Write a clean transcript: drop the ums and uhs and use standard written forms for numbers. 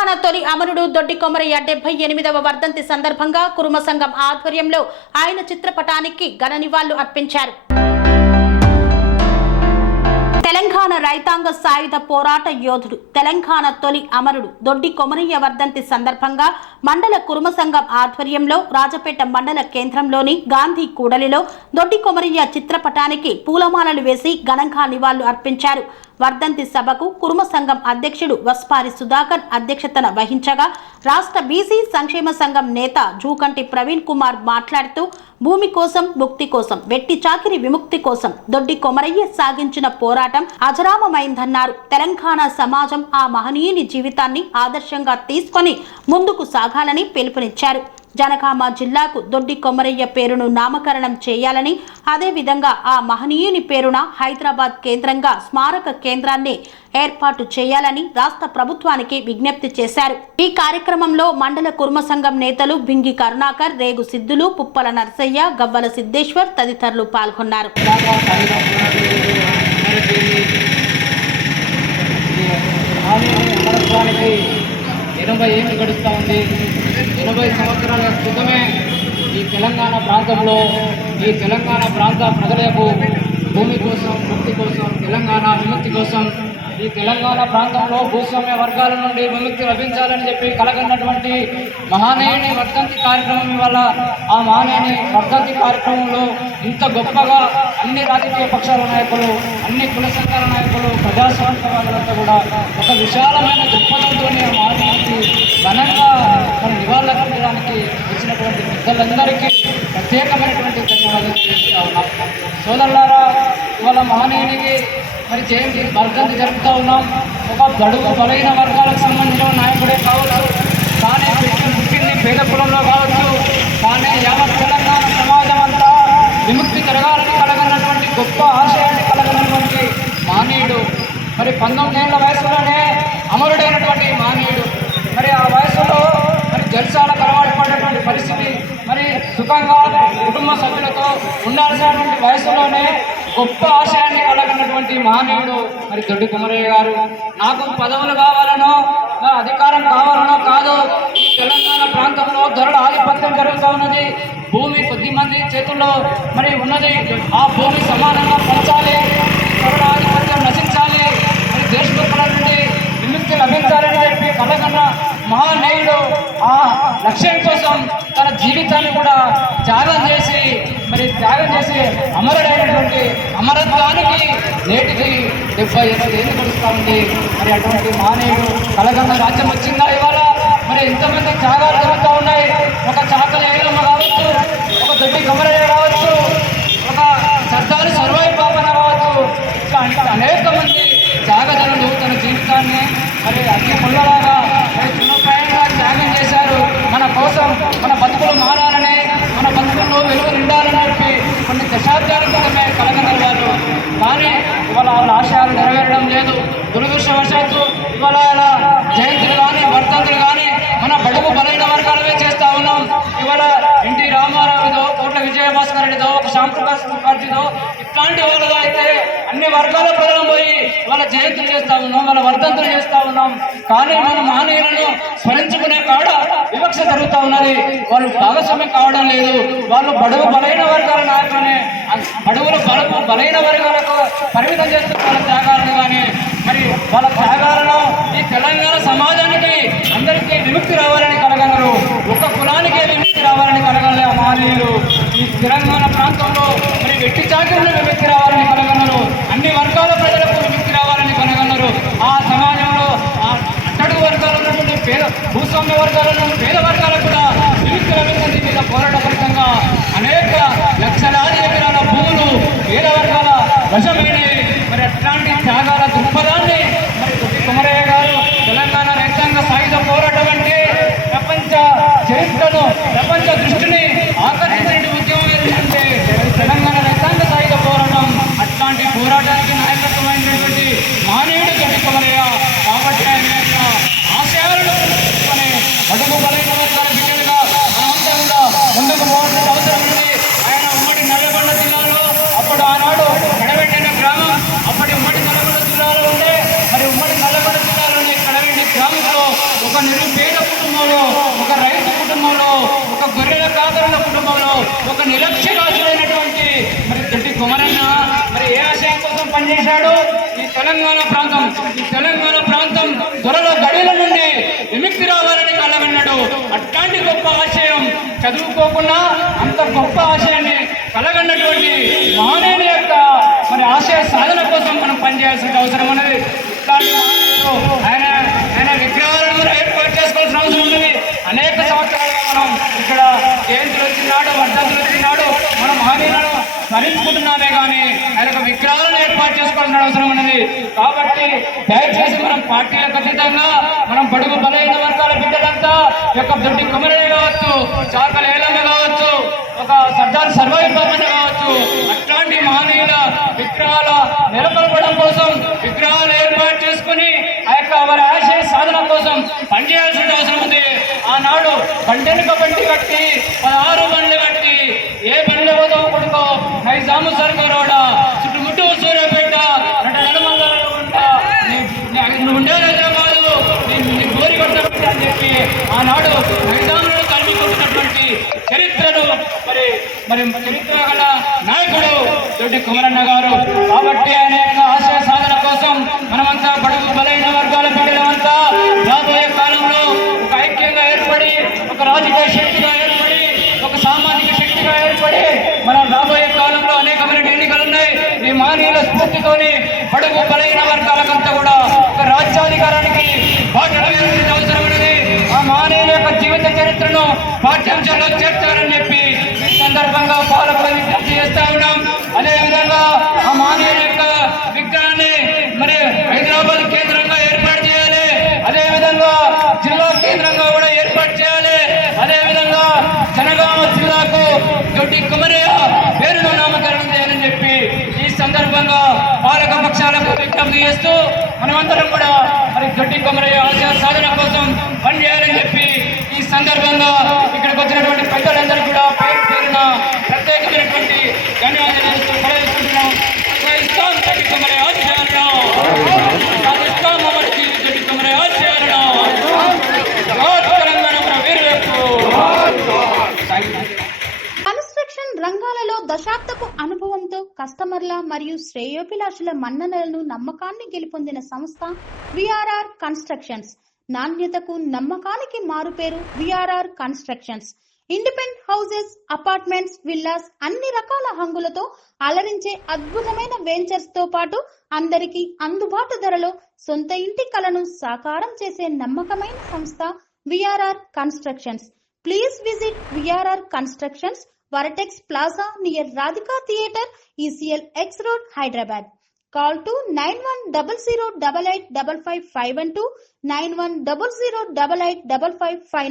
తెలంగాణ తొలి అమరుడు దొడ్డి కొమరయ్య 78వ వర్ధంతి సందర్భంగా కురుమ సంఘం ఆధ్వర్యంలో ఆయన చిత్రపటానికి ఘన నివాళులు అర్పించారు. తెలంగాణ రైతాంగ సాయుధ పోరాట యోధుడు తెలంగాణ తొలి అమరుడు దొడ్డి కొమరయ్య వర్ధంతి సందర్భంగా మండల కురుమ సంఘం ఆధ్వర్యంలో రాజపేట మండల కేంద్రంలోని గాంధీ కూడలిలో దొడ్డి కొమరయ్య చిత్రపటానికి పూలమాలలు వేసి ఘనంగా నివాళులు అర్పించారు. వర్ధంతి సభకు కురుమ సంఘం అధ్యక్షుడు వస్పారి సుధాకర్ అధ్యక్షతన వహించగా రాష్ట్ర బీసీ సంక్షేమ సంఘం నేత జూకంటి ప్రవీణ్ కుమార్ మాట్లాడుతూ భూమి కోసం ముక్తి కోసం వెట్టి చాకిరి విముక్తి కోసం దొడ్డి కొమరయ్య సాగించిన పోరాటం అజరామమైందన్నారు. తెలంగాణ సమాజం ఆ మహనీయుని జీవితాన్ని ఆదర్శంగా తీసుకొని ముందుకు సాగాలని పిలుపునిచ్చారు. జనగామ జిల్లాకు దొడ్డి కొమరయ్య పేరును నామకరణం చేయాలని, అదేవిధంగా ఆ మహనీయుని పేరున హైదరాబాద్ కేంద్రంగా స్మారక కేంద్రాన్ని ఏర్పాటు చేయాలని రాష్ట్ర ప్రభుత్వానికి విజ్ఞప్తి చేశారు. ఈ కార్యక్రమంలో మండల కుర్మ సంఘం నేతలు బింగి కరుణాకర్, రేగు సిద్ధులు, పుప్పల నర్సయ్య, గవ్వల సిద్ధేశ్వర్ తదితరులు పాల్గొన్నారు. 80 ఏళ్ళు గడుస్తూ ఉంది. 80 సంవత్సరాల క్రితమే ఈ తెలంగాణ ప్రాంతంలో ఈ తెలంగాణ ప్రాంత ప్రజలకు భూమి కోసం, ముక్తి కోసం, తెలంగాణ విముక్తి కోసం ఈ తెలంగాణ ప్రాంతంలో భూస్వామ్య వర్గాల నుండి విముక్తి లభించాలని చెప్పి కలగన్నటువంటి మహానీయుని వర్ధంతి కార్యక్రమం వల్ల ఆ మహానీయుని వర్ధంతి కార్యక్రమంలో ఇంత గొప్పగా అన్ని రాజకీయ పక్షాల నాయకులు, అన్ని కుల సంఘాల నాయకులు, ప్రజాస్వామ్యవాదులంతా కూడా ఒక విశాలమైన దృక్పథంతో ఆ మహానీయునికి ఘనంగా మన నివాళులర్పించడానికి వచ్చినటువంటి పెద్దలందరికీ ప్రత్యేకమైనటువంటి ధన్యవాదాలు తెలియజేస్తా ఉన్నాం. సోదరులారా, ఇవాళ మహానీయునికి మరి జయంతి వర్ధంతి జరుపుతూ ఉన్నాం. ఒక బడుగు బలైన వర్గాలకు సంబంధించిన నాయకుడే కావచ్చు, కానీ పుట్టింది పేద కులంలో కావచ్చు, కానీ యావత్ తెలంగాణ సమాజం అంతా విముక్తి జరగాలని కలగనటువంటి గొప్ప ఆశయాన్ని కలగనటువంటి మహనీయుడు. మరి 19 ఏళ్ల వయసులోనే అమరుడైనటువంటి మహనీయుడు. మరి ఆ వయసులో మరి జల్సాలకు అలవాటు పడినటువంటి పరిస్థితి, మరి సుఖంగా కుటుంబ సభ్యులతో ఉండాల్సినటువంటి వయసులోనే గొప్ప ఆశయాన్ని కలగనటువంటి మహనీయుడు మరి దొడ్డి కొమరయ్య గారు. నాకు పదవులు కావాలనో, అధికారం కావాలనో కాదు, ఈ తెలంగాణ ప్రాంతంలో ధరల ఆధిపత్యం జరుగుతూ ఉన్నది. భూమి కొద్ది మంది చేతుల్లో మరి ఉన్నది. ఆ భూమి సమానంగా పంచాలి, ధరల ఆధిపత్యం నశించాలి, మరి దేశభక్తుల నుండి విముక్తి లభించాలని చెప్పి కలగన్న మహానీయుడు ఆ లక్ష్యం కోసం తన జీవితాన్ని కూడా త్యాగం చేసి అమరుడైనటువంటి అమరత్వానికి నేటికి 78 ఏళ్ళు గడుస్తూ ఉంది. మరి అటువంటి మహనీయుడు కలగన్న రాజ్యం వచ్చిందా ఇవాళ? మరి ఎంతమంది త్యాగాలు జరుగుతూ ఉన్నాయి. ఒక చాకలి ఏలమ్మ కావచ్చు, ఒక దొడ్డి కొమరయ్య కావచ్చు, ఒక సర్దారు సర్వాయి పాపన కావచ్చు, ఇట్లా అనేక మంది త్యాగదనులు తన జీవితాన్ని మరి అన్ని ముళ్ళలాగా చిన్నప్రాయంగా త్యాగం చేశారు. మన కోసం మన బతుకులు మారాలని, మన బతుకుల్లో వెలుగు నిండాలని చెప్పి కొన్ని దశాబ్దాల క్రితమే కలగనగారు. కానీ ఇవాళ వాళ్ళ ఆశయాలు నెరవేరడం లేదు. దురదృష్టవశాత్తు ఇవాళ జయంతులు కానీ వర్ధంతులు కానీ మన బడుగు బలైన వర్గాలవే చేస్తూ ఉన్నాం. ఇవాళ ఎన్టీ రామారావుదో, కోట్ల విజయభాస్కర్ రెడ్డిదో, ఒక శ్యాంప్రకాశ్ ముఖర్జీదో ఇట్లాంటి వాళ్ళలో అయితే అన్ని వర్గాల ప్రజలు పోయి వాళ్ళ జయంతులు చేస్తూ ఉన్నాం, వాళ్ళ వర్ధంతులు చేస్తూ ఉన్నాం. కానీ మన మహనీయులను స్మరించుకునే కాడ వివక్ష జరుగుతూ ఉన్నది. వాళ్ళు భాగస్వామ్యం కావడం లేదు. వాళ్ళు బడుగు బలైన వర్గాల నాయకులనే బలైన వర్గాలకు పరిమితం చేస్తున్న వాళ్ళ త్యాగాలను కానీ మరి వాళ్ళ త్యాగాలను ఈ తెలంగాణ సమాజానికి అందరికీ విముక్తి రావాలని కలగలరు. ఒక కులానికే విముక్తి రావాలని కలగలే ఆ మహనీయులు. ఈ తెలంగాణ ప్రాంతంలో మరి వెట్టి చాకిరీలు విముక్తి రావాలని కలగలరు. అన్ని వర్గాల ప్రజలకు విముక్తి రావాలని కలగలరు. ఆ సమాజంలో అట్టడుగు వర్గాలు ఉన్నటువంటి భూస్వామ్య వర్గాలను పేద వర్గాలకు కూడా విముక్తి లభించింది. మీద పోరాట ఫలితంగా అనేక లక్షలాది ఎకరాల భూములు పేద వర్గాల వశమైనవి. మరి అట్లాంటి త్యాగాల దృక్పథాన్ని మరి దొడ్డి కొమరయ్య గారు తెలంగాణ రైతాంగ సాయుధ పోరాటం అంటే ప్రపంచ చరిత్రను, ప్రపంచ దృష్టిని ఆకర్షించిన ఉద్యమం ఏంటంటే తెలంగాణ రైతాంగ సాయుధ పోరాటం. అట్లాంటి పోరాటానికి నాయకత్వమైనటువంటి మహనీయుడు దొడ్డి కొమరయ్య. కాబట్టి ఆయన యొక్క ఆశయాలను బడుగు బలైన వర్గాల బిడ్డలుగా మనమంతా కూడా ముందుకు పోవాల్సిన అవసరం ఉంది. ఆయన ఉమ్మడి నల్లగొండ జిల్లాలో అప్పుడు ఆనాడు కడబెట్టిన గ్రామం, అప్పటి ఉమ్మడి నల్లగొండ జిల్లాలో నిరుపేద కుటుంబంలో, ఒక రైతు కుటుంబంలో, ఒక గొర్రెల కాదరుల కుటుంబంలో, ఒక నిరక్షరాస్యుడైనటువంటి మరి దొడ్డి కుమరన్న మరి ఏ ఆశయం కోసం పనిచేశాడు? ఈ తెలంగాణ ప్రాంతం త్వరల గడిల నుండి విముక్తి రావాలని కలగన్నాడు. అట్లాంటి గొప్ప ఆశయం చదువుకోకుండా అంత గొప్ప ఆశయాన్ని కలగన్నటువంటి మహనీయుని యొక్క మరి ఆశయ సాధన కోసం మనం పనిచేయాల్సిన అవసరం ఉన్నది. ఇట్లాంటి మహనీయులు ఆయన విగ్రహాలను ఏర్పాటు చేసుకోవాల్సిన అవసరం ఉన్నది. అనేక సంవత్సరాలుగా మనం ఇక్కడ జయంతులు వచ్చినాడు, వర్ధంతులు వచ్చినాడు, మనం మహనీయులను స్మరించుకుంటున్నామే కానీ ఆయన యొక్క విగ్రహాలను ఏర్పాటు చేసుకోవాల్సిన అవసరం ఉన్నది. కాబట్టి దయచేసి మనం పార్టీలకు అతీతంగా మనం బడుగు బలైన వర్గాల బిడ్డలంతా యొక్క దొడ్డి కుమరయ్య కావచ్చు, చాకల ఏలమ్మ కావచ్చు, ఒక సర్దార్ సర్వాయి బాబన్న కావచ్చు, అట్లాంటి మహనీయుల విగ్రహాల నెలకొల్పడం కోసం విగ్రహాలు ఏర్పాటు చేసుకుని ఆ యొక్క వారి ఆశయ సాధన కోసం పనిచేయాల్సిన అవసరం ఉంది. ఆనాడు బండెనుక బండి కట్టి 16 బండ్లు కట్టి ఏ బండ్లు పోదో కొడుకో నైజాము సర్కారోడ చుట్టుముట్టు సూర్యాపేట నువ్వు ఉండేది హైదరాబాదు నీ గోరి కొట్టబెట్టి అని చెప్పి ఆనాడు నైజాములను కలిపి కొట్టినటువంటి చరిత్రను మరి చరిత్ర గల నాయకుడు దొడ్డి కుమరన్న గారు. కాబట్టి ఆయన యొక్క ఆశయ సాధన కోసం మనమంతా బడుగు బలైన వర్గాల బిడ్డలమంతా రాబోయే కాలంలో ఒక ఐక్యంగా ఏర్పడి, ఒక రాజకీయ శక్తిగా ఏర్పడి, ఒక సామాజిక శక్తిగా ఏర్పడి మనం రాబోయే కాలంలో అనేకమైన ఎన్నికలు ఉన్నాయి. ఈ మహనీయుల స్ఫూర్తితోని బడుగు బలైన వర్గాలకంతా కూడా ఒక రాజ్యాధికారానికి బాటలు వేయాల్సిన అవసరం ఉన్నది. ఆ మహనీయుల యొక్క జీవిత చరిత్రను పాఠ్యాంశాల్లో చేర్చాలని చెప్పి ఈ సందర్భంగా పాలకులు విజ్ఞప్తి చేస్తా ఉన్నాం. అదేవిధంగా ఆ మహనీయుల యొక్క విగ్రహాన్ని మరి హైదరాబాద్ కేంద్రంగా ఏర్పాటు చేయాలి. అదేవిధంగా జిల్లా కేంద్రంగా కూడా ఏర్పాటు చేయాలి. అదేవిధంగా జనగామ జిల్లాకు దొడ్డి కుమరయ్య పేరును నామకరణం చేయాలని చెప్పి ఈ సందర్భంగా పాలక పక్షాలకు విజ్ఞప్తి చేస్తూ మనమందరం కూడా మరి దొడ్డి కుమరయ్య ఆశయ సాధన కోసం పనిచేయాలని చెప్పి ఈ సందర్భంగా ఇక్కడికి వచ్చినటువంటి పెద్దలందరూ కూడా పేరు పేరున ప్రత్యేకమైనటువంటి ధన్యవాదాలు తెలియజేస్తున్నాం. దొడ్డి కుమరయ్య ఆశయాలను దొడ్డి కుమరయ్య ఆశయాలను తెలంగాణ వీరు కన్స్ట్రక్షన్ రంగాలలో దశాబ్దపు అనుభవంతో కస్టమర్ల మరియు శ్రేయోభిలాషుల మన్ననలను నమ్మకాన్ని గెలుపొందిన సంస్థ విఆర్ఆర్ కన్స్ట్రక్షన్స్. నాణ్యతకు నమ్మకానికి మారుపేరు VRR constructions. Independent houses, apartments, villas అన్ని రకాల హంగులతో అలరించే అద్భుతమైన వెంచర్స్ తో పాటు అందరికీ అందుబాటు ధరలో సొంత ఇంటి కలను సాకారం చేసే నమ్మకమైన సంస్థ VRR constructions. Please visit VRR constructions, Varatex Plaza near Radhika Theatre, ECL X Road, Hyderabad. Call to 9100885551 9100885559.